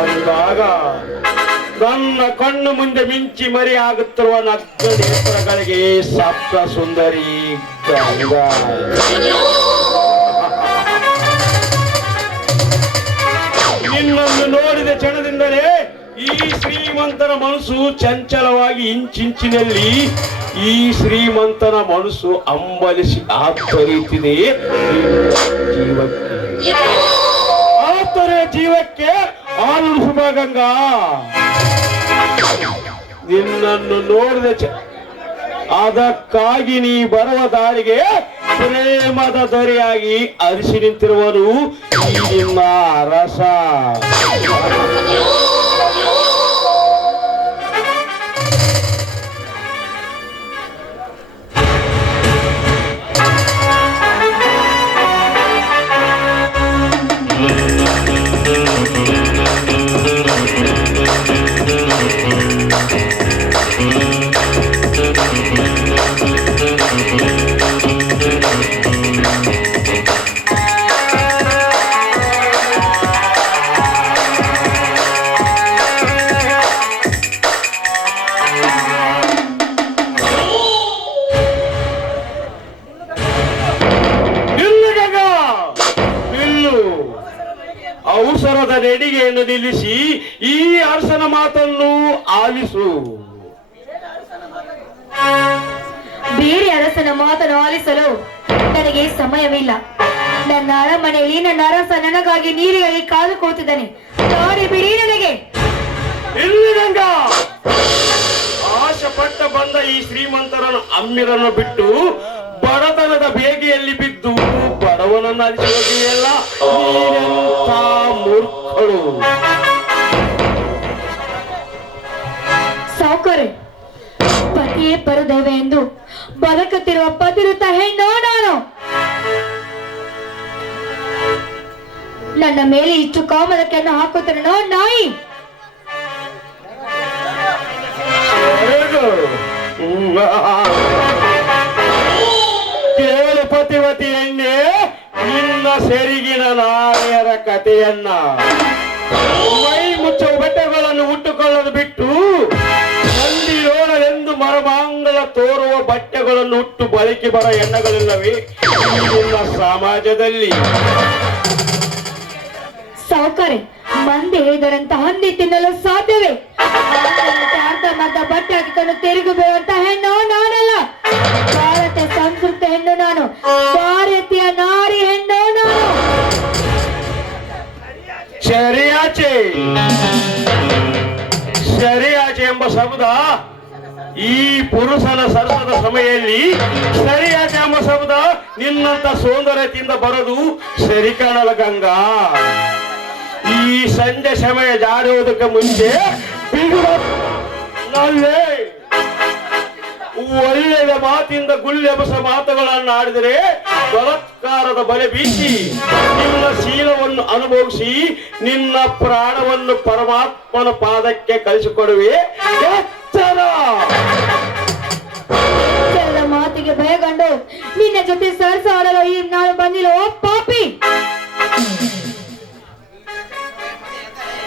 ಅಂದಾಗ ನನ್ನ ಕಣ್ಣು ಮುಂದೆ ಮಿಂಚಿ ಮರಿ ಆಗುತ್ತಿರುವ ನಗ್ನ ನೇತ್ರಗಳಿಗೆ ಸಪ್ತ ಸುಂದರಿ ನಿನ್ನನ್ನು ನೋಡಿದ ಕ್ಷಣದಿಂದಲೇ ಈ ಶ್ರೀಮಂತನ ಮನಸ್ಸು ಚಂಚಲವಾಗಿ ಇಂಚಿಂಚಿನಲ್ಲಿ ಈ ಶ್ರೀಮಂತನ ಮನಸ್ಸು ಅಂಬಲಿಸಿ ಆತ್ತರಿತಿದೆ ಆತರೆ ಜೀವಕ್ಕೆ ಆಲುಸುವ ಗಂಗಾ. ನಿನ್ನನ್ನು ನೋಡಿದ ಅದಕ್ಕಾಗಿ ನೀ ಬರುವ ದಾರಿಗೆ ಪ್ರೇಮದ ದೊರೆಯಾಗಿ ಅರಿಸಿ ನಿಂತಿರುವನು ನಿಮ್ಮ ನಿನ್ನ ಅವಸರದ ನಡಿಗೆಯನ್ನು ನಿಲ್ಲಿಸಿ ಈ ಅರಸನ ಮಾತನ್ನು ಆಲಿಸು. ಬೇರೆ ಅರಸನ ಮಾತನ್ನು ಆಲಿಸಲು ನನಗೆ ಸಮಯವಿಲ್ಲ. ನನ್ನ ಅರಮನೆಯಲ್ಲಿ ನನ್ನ ಅರಸ ನನಗಾಗಿ ನೀರಿಗಾಗಿ ಕಾಲು ಕೂತಿದ್ದಾನೆ. ಸಾರಿ ಬಿಡಿ ನನಗೆ. ಇಲ್ಲಿ ಗಂಗ. ಆಶೆ ಪಟ್ಟ ಬಂದ ಈ ಶ್ರೀಮಂತರನ್ನು ಅಮ್ಮಿರನ್ನು ಬಿಟ್ಟು ಬಡತನದ ಬೇಗೆಯಲ್ಲಿ ಬಿದ್ದು ಬಡವನನ್ನು ಅರಿಸಿಲ್ಲ ನೀನೆಂಥ ಮೂರ್ಖಳು. ಸಾವುಕಾರೆ ಪತಿಯೇ ಪರದೇವೆ ಎಂದು ಬದುಕುತ್ತಿರುವ ಪತಿರುತ ಹೆಣ್ಣೋ ನಾನು. ನನ್ನ ಮೇಲೆ ಇಷ್ಟು ಕಾಮದಕ್ಕೆಯನ್ನು ಹಾಕುತ್ತಿರೋ ನಾಯಿ. ಹೇಳು. ನಿನ್ನ ಸೆರಿಗಿನ ನಾಯರ ಕಥೆಯನ್ನ. ಮೈ ಮುಚ್ಚುವ ಬಟ್ಟೆಗಳನ್ನು ಉಟ್ಟುಕೊಳ್ಳಲು ಬಿಟ್ಟು ಎಂದು ಮರಮಾಂಗಲ ತೋರುವ ಬಟ್ಟೆಗಳನ್ನು ಉಟ್ಟು ಬಳಕೆ ಬರ ಎಣ್ಣಗಳಿಲ್ಲವೇ? ಈ ಸಮಾಜದಲ್ಲಿ. ಸಾವುಕಾರೆ, ಮಂದಿ ಹೇಳಿದರಂತ ಹಂದಿ ತಿನ್ನಲು ಸಾಧ್ಯವೇ? ಅರ್ಧ ಬಟ್ಟೆ ಹಾಕಿಕೊಂಡು ತಿರುಗಬೇಕಂತ ಬೀಳುವಂತ ಹೆಣ್ಣು ನಾನಲ್ಲ. ಭಾರತ ಸಂಸ್ಕೃತ ಹೆಣ್ಣು ನಾನು. ಭಾರತೀಯ ನಾರಿ ಹೆಣ್ಣು ಶರಿಯಾಚೆ. ಶರಿಯಾಚೆ ಎಂಬ ಶಬ್ದ ಈ ಪುರುಷನ ಸರ್ವದ ಸಮಯದಲ್ಲಿ ಸರಿಯಾಚೆ ಎಂಬ ಶಬ್ದ ನಿನ್ನಂತ ಸೌಂದರ್ಯದಿಂದ ಬರೋದು ಸರಿ ಕಾಣಲ ಗಂಗಾ. ಈ ಸಂಜೆ ಸಮಯ ಜಾರುವುದಕ್ಕೆ ಮುಂಚೆ ನಲ್ಲೇ. ಒಳ್ಳೆಯ ಮಾತಿಂದ ಗುಲ್ಲೆಬಸ ಮಾತುಗಳನ್ನು ಆಡಿದರೆ ಬಲತ್ಕಾರದ ಬಲೆ ಬೀಸಿ ನಿನ್ನ ಶೀಲವನ್ನು ಅನುಭವಿಸಿ ನಿನ್ನ ಪ್ರಾಣವನ್ನು ಪರಮಾತ್ಮನ ಪಾದಕ್ಕೆ ಕಳಿಸಿಕೊಡುವೆ ಎಚ್ಚರ! ಮಾತಿಗೆ ಭಯಗೊಂಡು ನಿನ್ನ ಜೊತೆ ಸರಸ ಆಡಲು ಈ ನಾನು ಬಂದಿಲ್ಲ, ಓ ಪಾಪಿ!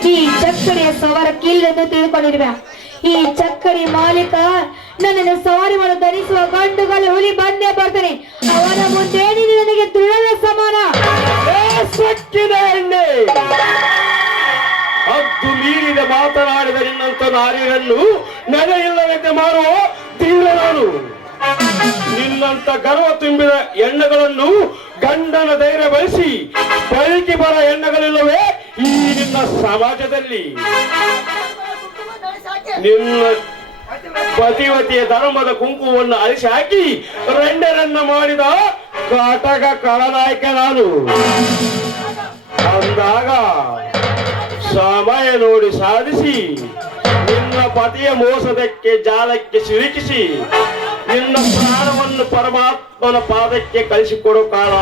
ಈ ಚಕ್ಕಡಿಯ ಸವಾರ ಕೀಲೆಂದು ತಿಳಿದುಕೊಂಡಿರುವೆ ಈ ಚಕ್ಕರಿ ಮಾಲೀಕ ನನ್ನನ್ನು ಸವಾರಿ ಮಾಡಲು ಧರಿಸುವ ಗಂಡುಗಳು ಹುಲಿ ಬಂದೇ ಬರ್ತಾನೆ. ಅವನ ಮುಂದೆ ನೀನು ನನಗೆ ದೃಢ ಸಮಾನ. ಹದ್ದು ಮೀರಿದ ಮಾತನಾಡಿದ ನಿನ್ನಂತ ನಾರಿಯನ್ನು ನೆನೆ ಇಲ್ಲದಂತೆ ಮಾಡುವ ತೀವ್ರ ನಾನು. ನಿನ್ನಂತ ಗರ್ವ ತುಂಬಿದ ಎಣ್ಣೆಗಳನ್ನು ಗಂಡನ ಧೈರ್ಯ ಬಳಸಿ ಬಳಿಕೆ ಬರ ಎಣ್ಣೆಗಳಿಲ್ಲವೇ ಈ ನಿನ್ನ ಸಮಾಜದಲ್ಲಿ. ನಿನ್ನ ಪತಿವತಿಯ ಧರ್ಮದ ಕುಂಕುವನ್ನು ಅಳಿಸಿ ಹಾಕಿ ರೆಂಡರನ್ನ ಮಾಡಿದ ಕಾಟಕ ಕಳನಾಯಕ ನಾನು. ಅಂದಾಗ ಸಮಯ ನೋಡಿ ಸಾಧಿಸಿ ನಿನ್ನ ಪತಿಯ ಮೋಸದಕ್ಕೆ ಜಾಲಕ್ಕೆ ಸಿಲುಕಿಸಿ ನಿನ್ನ ಪ್ರಾಣವನ್ನು ಪರಮಾತ್ಮನ ಪಾದಕ್ಕೆ ಕಳಿಸಿಕೊಡೋ ಕಾಲ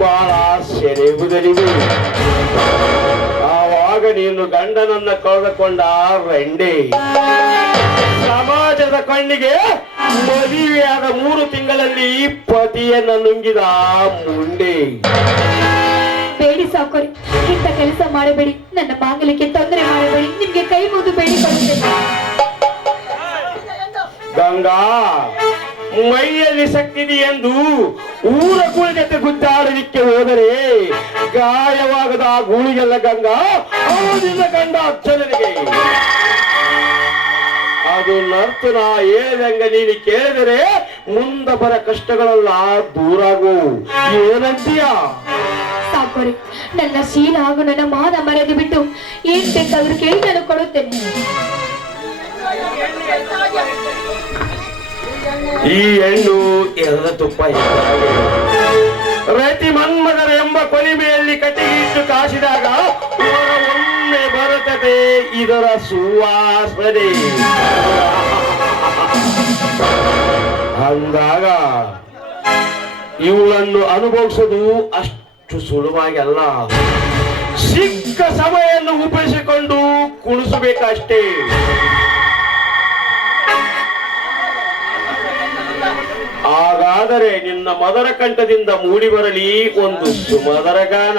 ಬಹಳ ಸೆರೆಗುದಲಿದೆ ಆವಾಗ ನೀನು ಗಂಡನನ್ನ ಕಳೆದುಕೊಂಡ ರಂಡೆ. ಸಮಾಜದ ಕಣ್ಣಿಗೆ ಮದುವೆಯಾದ ಮೂರು ತಿಂಗಳಲ್ಲಿ ಪತಿಯನ್ನ ನುಂಗಿದ ಮುಂಡೆ. ಬೇಡಿ ಸಾಕೋರಿ ಇಂಥ ಕೆಲಸ ಮಾಡಬೇಡಿ ನನ್ನ ಮಾಂಗಲಿಕ್ಕೆ ತೊಂದರೆ ಮಾಡಬೇಡಿ ನಿಮ್ಗೆ ಕೈ ಮುಗಿದು ಬೇಡಿ ಗಂಗಾ ಮೈಯಲ್ಲಿ ಶಕ್ತಿದೆ ಎಂದು ಊರ ಗುಳಿಗತೆ ಗುದ್ದಾಡಲಿಕ್ಕೆ ಹೋದರೆ ಗಾಯವಾಗದ ಆ ಗೂಳಿಗೆಲ್ಲ ಗಂಗಾ ಅವನಿಂದ ಕಂಡ ಅಚ್ಚರಿಗೆ ಅದು ನರ್ತನ ಏದಂಗ ನೀನು ಕೇಳಿದರೆ ಮುಂದ ಬರ ಕಷ್ಟಗಳೆಲ್ಲ ದೂರಾಗು. ಏನಂತೀಯ? ನನ್ನ ಶೀಲ ಹಾಗೂ ನನ್ನ ಮಾನ ಮರೆದು ಬಿಟ್ಟು ಏನ್ ಬೇಕಾದ್ರೂ ಕೇಳಿ ನಾನು ಕೊಡುತ್ತೇನೆ. ಈ ಹೆಣ್ಣು ಎಲ್ಲ ತುಪ್ಪ ರೈತಿ ಮನ್ಮಗರ ಎಂಬ ಕೊಲಿಮೆಯಲ್ಲಿ ಕಟ್ಟಿಗೆ ಇಟ್ಟು ಕಾಸಿದಾಗ ಒಮ್ಮೆ ಬರುತ್ತದೆ ಇದರ ಸುವಾಸನೆ. ಅಂದಾಗ ಇವುಗಳನ್ನು ಅನುಭವಿಸೋದು ಅಷ್ಟು ಸುಲಭವಾಗಿ ಅಲ್ಲ ಸಿಕ್ಕ ಸಮಯವನ್ನು ಉಪಯೋಗಿಸಿಕೊಂಡು ಕುಣಿಸಬೇಕಷ್ಟೇ. ಹಾಗಾದರೆ ನಿನ್ನ ಮದರ ಕಂಠದಿಂದ ಮೂಡಿ ಬರಲಿ ಒಂದು ಸುಮದರ ಗಾನ.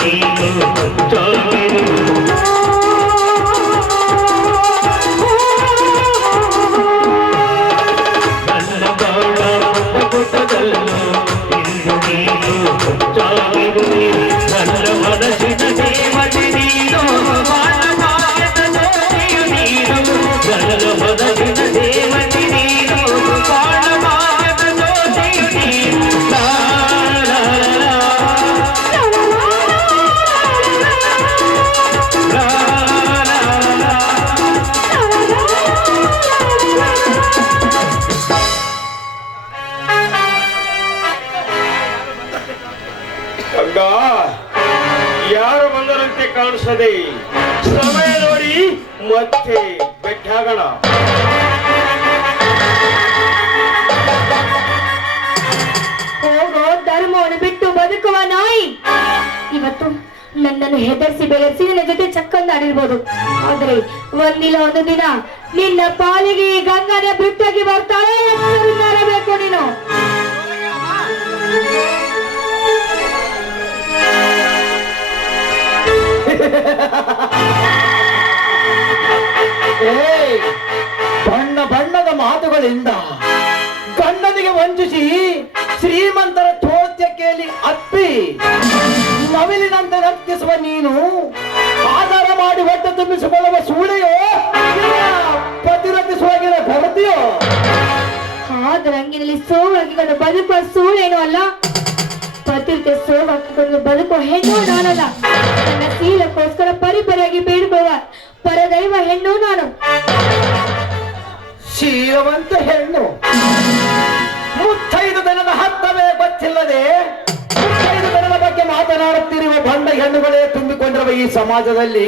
கையில் ಚಕ್ಕಂದಾಡಿರ್ಬೋದು ಆದ್ರೆ ಒಂದಿಲ್ಲ ಒಂದು ದಿನ ನಿನ್ನ ಪಾಲಿಗೆ ಈ ಗಂಗನ ಬಿಟ್ಟಾಗಿ ಬರ್ತಾಳೆ ಎಚ್ಚರಿಕೆ ನೀನು! ಬಣ್ಣ ಬಣ್ಣದ ಮಾತುಗಳಿಂದ ಗಂಡನಿಗೆ ವಂಚಿಸಿ ಶ್ರೀಮಂತರ ಕೇಳಿ ಅಪ್ಪಿ ನವಿಲಿನಂತೆ ನರ್ತಿಸುವ ನೀನು ಆಧಾರ ಮಾಡಿ ಹೊಟ್ಟೆ ತುಂಬಿಸಿಕೊಳ್ಳುವ ಸೂಳೆಯೋ ಪ್ರತಿರತಿಸುವಾಗಿನ ಕೊರತೆಯೋ ಆದ್ರೆ ಹಂಗಿನಲ್ಲಿ ಸೋವು ಹಾಕಿಕೊಂಡು ಬದುಕುವ ಸೂಳೇನು ಅಲ್ಲ? ಪತಿರ್ತೆ ಸೋವು ಹಾಕಿಕೊಂಡು ಬದುಕುವ ಹೆಣ್ಣು ನಾನಲ್ಲ. ನನ್ನ ಶೀಲಕ್ಕೋಸ್ಕರ ಪರಿಪರಿಯಾಗಿ ಬೇಡಿಕೊಳ್ಳುವ ಪರದೈವ ಹೆಣ್ಣು ನಾನು. ಶೀಲವಂತ ಹೆಣ್ಣು. ಮುತ್ತೈದು ದಿನದ ಹತ್ತವೇ ಗೊತ್ತಿಲ್ಲದೆ ಮಾತನಾಡುತ್ತಿರುವ ಬಂಡ ಹೆಣ್ಣುಗಳೇ ತುಂಬಿಕೊಂಡಿರುವ ಈ ಸಮಾಜದಲ್ಲಿ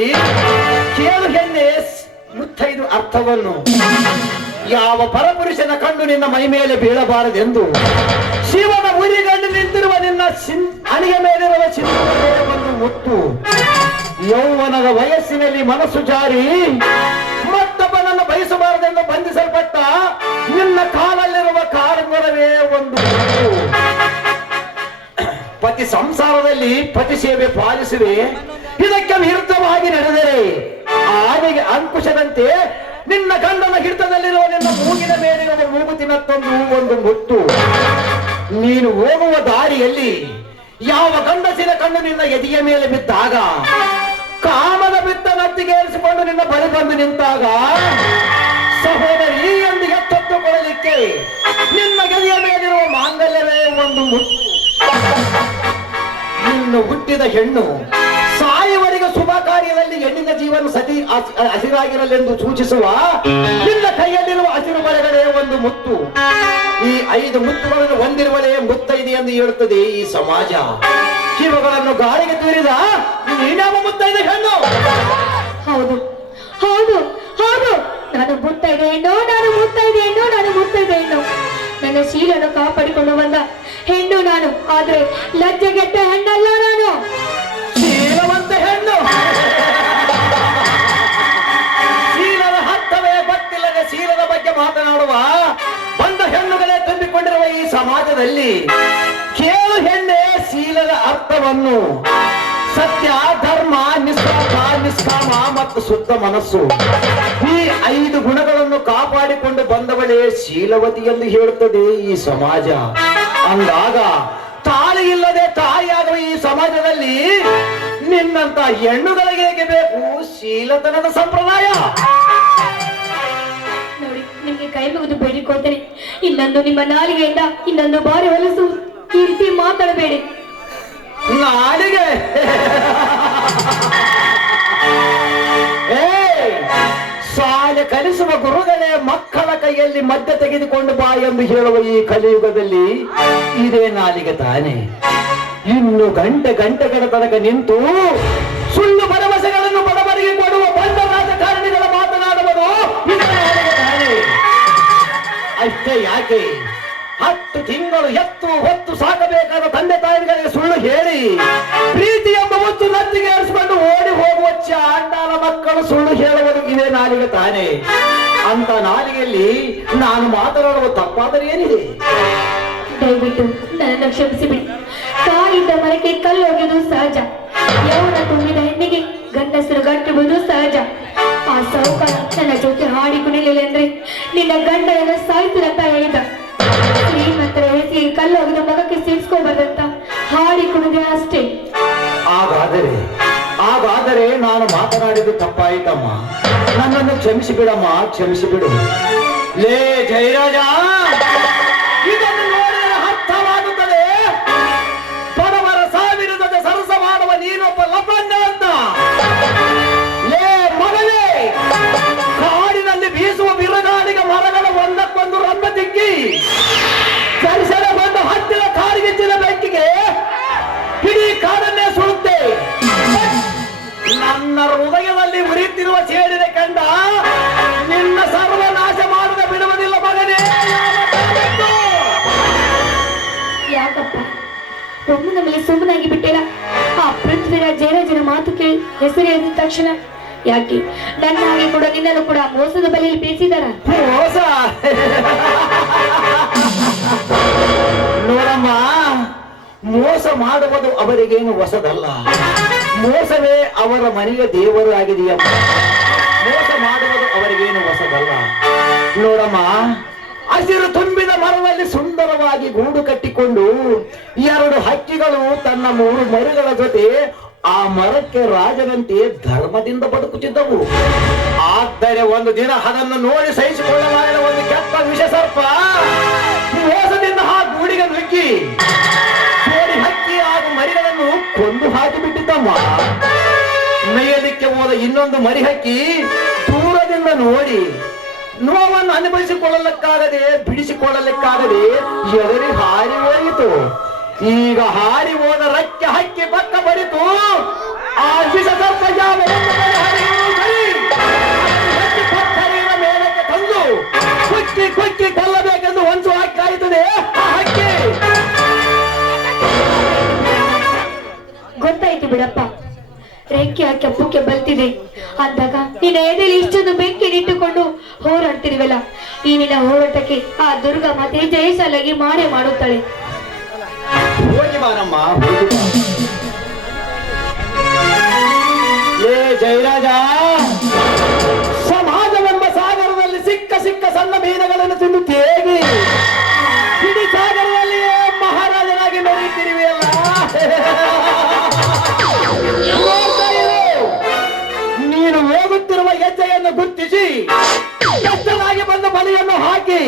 ಕೇಳು ಹೆಣ್ಣೆ ಮುತ್ತೈದು ಅರ್ಥವನ್ನು. ಯಾವ ಪರಪುರುಷನ ಕಂಡು ನಿನ್ನ ಮೈ ಮೇಲೆ ಬೀಳಬಾರದೆಂದು. ಶಿವನ ಉರಿಗಂಡು ನಿಂತಿರುವ ನಿನ್ನ ಅಣಿಯ ಮೇಲಿರುವ ಒಂದು ಮುತ್ತು. ಯೌವನದ ವಯಸ್ಸಿನಲ್ಲಿ ಮನಸ್ಸು ಜಾರಿ. ಮತ್ತೊಬ್ಬನನ್ನು ಬಯಸಬಾರದೆಂದು ಬಂಧಿಸಲ್ಪಟ್ಟ ನಿನ್ನ ಕಾಲಲ್ಲಿರುವ ಕಾಲಂಗರವೇ ಒಂದು. ಪತಿ ಸಂಸಾರದಲ್ಲಿ ಪತಿ ಸೇವೆ ಪಾಲಿಸುವೆ ಇದಕ್ಕೆ ವಿರುದ್ಧವಾಗಿ ನಡೆದರೆ ಆನೆಗೆ ಅಂಕುಶದಂತೆ ನಿನ್ನ ಗಂಡನ ಹಿಡಿತದಲ್ಲಿರುವ ನಿನ್ನ ಮೂಗಿನ ಬೇರಿರುವ ಮೂಗು ತಂದು ಒಂದು ಮುತ್ತು ನೀನು ಹೋಗುವ ದಾರಿಯಲ್ಲಿ ಯಾವ ಗಂಡಸಿನ ಕಣ್ಣು ನಿನ್ನ ಎದೆಯ ಮೇಲೆ ಬಿದ್ದಾಗ, ಕಾಮದ ಬಿತ್ತ ನತ್ತಿಗೇರಿಸಿಕೊಂಡು ನಿನ್ನ ಬಳಿ ಬಂದು ನಿಂತಾಗ ಸಹೋದರಿ ಎಂದು ತತ್ತುಕೊಳ್ಳಲಿಕ್ಕೆ ನಿನ್ನ ಗೆದೆಯ ಮೇಲಿರುವ ಮಾಂಗಲ್ಯವೇ ಒಂದು ಮುತ್ತು ನಿನ್ನ ಹುಟ್ಟಿದ ಹೆಣ್ಣು ಸಾಯುವರೆಗೆ ಶುಭ ಕಾರ್ಯದಲ್ಲಿ ಹೆಣ್ಣಿನ ಜೀವನ ಸತಿ ಹಸಿ- ಹಸಿರಾಗಿರಲೆಂದು ಸೂಚಿಸುವ ನಿನ್ನ ಕೈಯಲ್ಲಿರುವ ಹಸಿರು ಮರಗಳೇ ಒಂದು ಮುತ್ತು. ಈ ಐದು ಮುತ್ತುಗಳನ್ನು ಹೊಂದಿರುವಲೇ ಮುತ್ತೈದೆ ಎಂದು ಹೇಳುತ್ತದೆ ಈ ಸಮಾಜ. ಜೀವಗಳನ್ನು ಗಾಳಿಗೆ ತೂರಿದ ಮುತ್ತ ಇದೆ ಹೆಣ್ಣು. ಹೌದು ಹೌದು ಹೌದು. ನಾನು ಮುತ್ತೈದೆ ಹೆಣ್ಣು, ನಾನು ಮುತ್ತೈದೆ ಹೆಣ್ಣು, ನಾನು ಮುತ್ತೈದೆ ಹೆಣ್ಣು. ನನ್ನ ಶೀಲನ್ನು ಕಾಪಾಡಿಕೊಂಡು ಹೆಣ್ಣು ನಾನು. ಆದ್ರೆ ಲಜ್ಜೆಗೆಟ್ಟ ಹೆಣ್ಣಲ್ಲ ನಾನು. ಶೀಲವಂತ ಹೆಣ್ಣು. ಶೀಲದ ಹತ್ತವೇ ಶೀಲದ ಬಗ್ಗೆ ಮಾತನಾಡುವ ಬಂದ ಹೆಣ್ಣುಗಳೇ ತುಂಬಿಕೊಂಡಿರುವ ಈ ಸಮಾಜದಲ್ಲಿ ಕೇಳು ಹೆಣ್ಣೆ ಶೀಲದ ಅರ್ಥವನ್ನು. ಸತ್ಯ, ಧರ್ಮ ನಿಷ್ಕಾಮ ನಿಷ್ಕಾಮ ಮತ್ತು ಶುದ್ಧ ಮನಸ್ಸು. ಈ ಐದು ಗುಣಗಳನ್ನು ಕಾಪಾಡಿಕೊಂಡು ಬಂದವಳೇ ಶೀಲವತಿ ಎಂದು ಹೇಳುತ್ತದೆ ಈ ಸಮಾಜ. ಅಂದಾಗ ತಾಳಿ ಇಲ್ಲದೆ ತಾಯಿಯಾಗುವ ಈ ಸಮಾಜದಲ್ಲಿ ನಿನ್ನಂತ ಹೆಣ್ಣುಗಳಿಗೆ ಹೇಗೆ ಬೇಕು? ಶೀಲತನದ ಸಂಪ್ರದಾಯ. ನೋಡಿ ನಿಮ್ಗೆ ಕೈ ಮುಗಿದು ಬೇಡಿಕೊಳ್ತೇನೆ ಇನ್ನೊಂದು ನಿಮ್ಮ ನಾಲಿಗೆಯಿಂದ ಇನ್ನೊಂದು ಬಾರಿ ಹೊಲಸು. ಕೀರ್ತಿ ರೀತಿ ಮಾತಾಡಬೇಡಿ. ನಾಡಿಗೆ ಏಯ್! ಶಾಲೆ ಕಲಿಸುವ ಗುರುಗಳೇ ಮಕ್ಕಳ ಕೈಯಲ್ಲಿ ಮದ್ಯ ತೆಗೆದುಕೊಂಡು ಬಾ ಎಂದು ಹೇಳುವ ಈ ಕಲಿಯುಗದಲ್ಲಿ ಇದೇ ನಾಲಿಗೆ ತಾನೆ ಇನ್ನು ಗಂಟೆ ಗಂಟೆಗಳ ತನಕ ನಿಂತು ಸುಳ್ಳು ಭರವಸೆಗಳನ್ನು ಬಡವರಿಗೆ ಕೊಡುವ ಬಂದ ರಾಜಕಾರಣಿಗಳ ಮಾತನಾಡುವುದು ಅಷ್ಟೇ ಯಾಕೆ ಹತ್ತು ತಿಂಗಳು ಎತ್ತು ಹೊತ್ತು ಸಾಕಬೇಕಾದ ತಂದೆ ತಾಯಿಗಳಿಗೆ ಸುಳ್ಳು ಹೇಳಿ ಪ್ರೀತಿ ಎಂಬ ಮುತ್ತು ನತ್ತಿಗೆ ಏರಿಸಿಕೊಂಡು ಓಡಿ ಹೋಗುವ ಚಾಂಡಾಲ ಮಕ್ಕಳು ಸುಳ್ಳು ಹೇಳುವುದು ಇದೇ ನಾಲಿಗೆ ತಾನೆ. ಅಂತ ನಾಲಿಗೆಯಲ್ಲಿ ನಾನು ಮಾತನಾಡುವ ತಪ್ಪಾದರೆ ಏನಿದೆ? ದಯವಿಟ್ಟು ನನ್ನನ್ನು ಕ್ಷಮಿಸಿಬಿಡಿ. ಕಾಲಿದ್ದ ಮರಕ್ಕೆ ಕಲ್ಲು ಸಹಜ. ಯೌವನ ತುಂಬಿದ ಹೆಣ್ಣಿಗೆ ಗಂಡಸರು ಗಟ್ಟುವುದು ಸಹಜ. ಆ ಸೌಕಾರ ನನ್ನ ಜೊತೆ ಹಾಡಿ ಕುಣಿಲಿಲ್ಲ ಅಂದ್ರೆ ನಿನ್ನ ಗಂಡನನ್ನು ಅಂತ ಹೇಳಿದ. ಮಗಕ್ಕೆ ಸೇರಿಸ್ಕೋಬಾರ್ದಂತ ಹಾಡಿ ಕುಡಿದೆ ಅಷ್ಟೇ. ಹಾಗಾದರೆ ಹಾಗಾದರೆ ನಾನು ಮಾತನಾಡಿದ್ದು ತಪ್ಪಾಯಿತಮ್ಮ. ನನ್ನನ್ನು ಕ್ಷಮಿಸಿ ಬಿಡಮ್ಮ ಕ್ಷಮಿಸಿ ಬಿಡು ಲೇ ಜಯರಾಜ! ಇದನ್ನು ನೋಡಿದರೆ ಅರ್ಥವಾಗುತ್ತದೆ. ಬಡವರ ಸಾವಿರದ ಸರಸ ಮಾಡುವ ನೀನೊಬ್ಬ ಲಬಂಡ ಅಂತ. ಲೇ ಮಗನೇ ಕಾಡಿನಲ್ಲಿ ಬೀಸುವ ಬಿರುಗಾಳಿಗೆ ಮರಗಳ ಒಂದಕ್ಕೊಂದು ರಂಗ ತಿಕ್ಕಿ. ಸರಿಸರ ನನ್ನ ಹೃದಯದಲ್ಲಿ ಉರಿತಿರುವ ಸೇರಿದೆ ಕಂಡ ನಿನ್ನ ಸರ್ವನಾಶ ಮಾಡದೆ ಬಿಡುವುದಿಲ್ಲ ಮಗನೇ. ಯಾಕಪ್ಪ? ಒಮ್ಮೆ ಮೇಲೆ ಸುಮ್ಮನಾಗಿ ಬಿಟ್ಟಿಲ್ಲ. ಆ ಪೃಥ್ವಿರಾಜ್ ಜಯರಾಜನ ಮಾತು ಕೇಳಿ ಹೆಸರು ಹೇಳಿದ ತಕ್ಷಣ ಯಾಕೆ? ನನ್ನ ಹಾಗೆ ಕೂಡ ನಿನ್ನನ್ನು ಕೂಡ ಮೋಸದ ಬಲೆಯಲ್ಲಿ ಬೇಸಿದಾರ ಮೋಸ? ನೋಡಮ್ಮ ಮೋಸ ಮಾಡುವುದು ಅವರಿಗೇನು ಹೊಸದಲ್ಲ. ಮೋಸವೇ ಅವರ ಮನೆಯ ದೇವರು ಆಗಿದೆಯಮ್ಮ. ಮೋಸ ಮಾಡುವುದು ಅವರಿಗೇನು ಹೊಸದಲ್ಲ ನೋಡಮ್ಮ, ಹಸಿರು ತುಂಬಿದ ಮರದಲ್ಲಿ ಸುಂದರವಾಗಿ ಗೂಡು ಕಟ್ಟಿಕೊಂಡು ಎರಡು ಹಕ್ಕಿಗಳು ತನ್ನ ಮೂರು ಮರಿಗಳ ಜೊತೆ ಆ ಮರಕ್ಕೆ ರಾಜನಂತೆ ಧರ್ಮದಿಂದ ಬದುಕುತ್ತಿದ್ದವು. ಆದರೆ ಒಂದು ದಿನ ಅದನ್ನು ನೋಡಿ ಸಹಿಸಿಕೊಳ್ಳಲಾಗದ ಒಂದು ಕೆಟ್ಟ ವಿಷ ಸರ್ಪ ಮೋಸದಿಂದ ಆ ಗೂಡಿಗೆ ನುಗ್ಗಿ ಹಕ್ಕಿ ಹಾಗೂ ಮರಿಗಳನ್ನು ಕೊಂದು ಉತ್ತಮ. ಮೇಯಲಿಕ್ಕೆ ಹೋದ ಇನ್ನೊಂದು ಮರಿಹಕ್ಕಿ ದೂರದಿಂದ ನೋಡಿ, ನೋವನ್ನು ಅನುಭವಿಸಿಕೊಳ್ಳಲಿಕ್ಕಾಗದೆ, ಬಿಡಿಸಿಕೊಳ್ಳಲಿಕ್ಕಾಗದೆ ಎದರಿ ಹಾರಿ ಹೋಯಿತು. ಈಗ ಹಾರಿ ಹೋದ ರಕ್ಕೆ ಹಕ್ಕಿ ಪಕ್ಕ ಬಡಿತು. ಆ ವಿಷ ಮೇಲೆ ತಂದು ಕೊಲ್ಲಬೇಕೆಂದು ಒಂದು ಬಿಡಪ್ಪ. ರೆಕ್ಕೆ ಹಾಕಿ ಅಪ್ಪಕ್ಕೆ ಬಲ್ತಿದೆ. ಅಂದಾಗ ನಿನ್ನ ಎದೆಯಲ್ಲಿ ಇಷ್ಟೊಂದು ಬೆಂಕಿ ನಿಟ್ಟುಕೊಂಡು ಹೋರಾಡ್ತಿರ್ವಲ್ಲ. ಈ ನಿನ್ನ ಹೋರಾಟಕ್ಕೆ ಆ ದುರ್ಗಾ ಮಾತೆ ಜಯಸಾಲಾಗಿ ಮಾಡೇ ಮಾಡುತ್ತಾಳೆ. ಹೋಗಿ ಜಯರಾಜ, ಸಮಾಜವೆಂಬ ಸಾಗರದಲ್ಲಿ ಸಿಕ್ಕ ಸಿಕ್ಕ ಸಣ್ಣ ಮೀನುಗಳನ್ನು ತಿಂದು ಗುರುತಿಸಿ. ಕಷ್ಟನಾಗಿ ಬಂದ ಬಲಿಯನ್ನು ಹಾಕಿ.